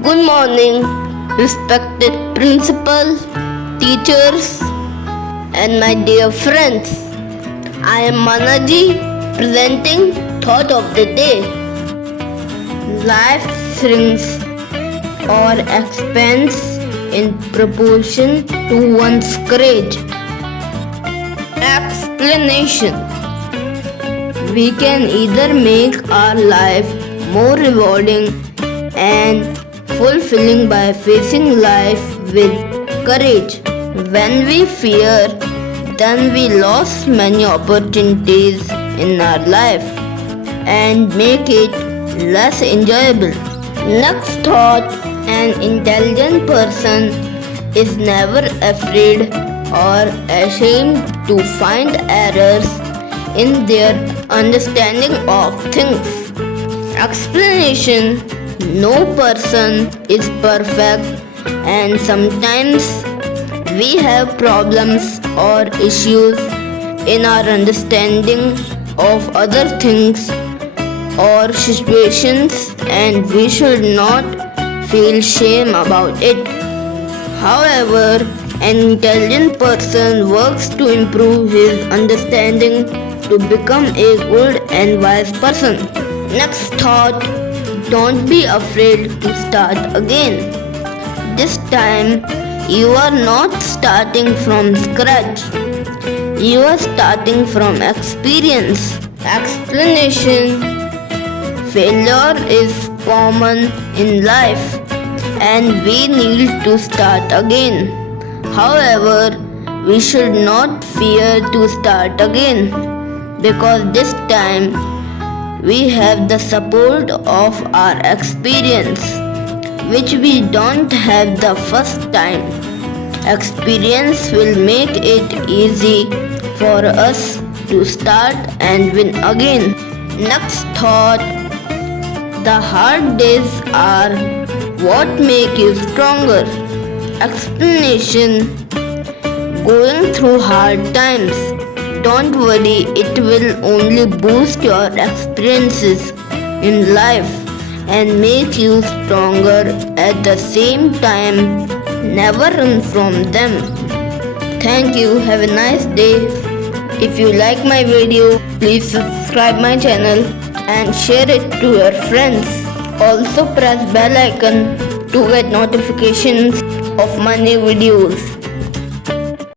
Good morning, respected principal, teachers, and my dear friends. I am Manaji presenting thought of the day. Life shrinks or expands in proportion to one's courage. Explanation. We can either make our life more rewarding and fulfilling by facing life with courage. When we fear, then we lose many opportunities in our life and make it less enjoyable. Next thought, an intelligent person is never afraid or ashamed to find errors in their understanding of things. Explanation. No person is perfect and sometimes we have problems or issues in our understanding of other things or situations, and we should not feel shame about it. However, an intelligent person works to improve his understanding to become a good and wise person. Next thought, don't be afraid to start again. This time, you are not starting from scratch. You are starting from experience. Explanation. Failure is common in life and we need to start again. However, we should not fear to start again because this time we have the support of our experience, which we don't have the first time. Experience will make it easy for us to start and win again. Next thought, the hard days are what make you stronger. Explanation. Going through hard times, don't worry, it will only boost your experiences in life and make you stronger at the same time. Never run from them. Thank you. Have a nice day. If you like my video, please subscribe my channel and share it to your friends. Also press bell icon to get notifications of my new videos.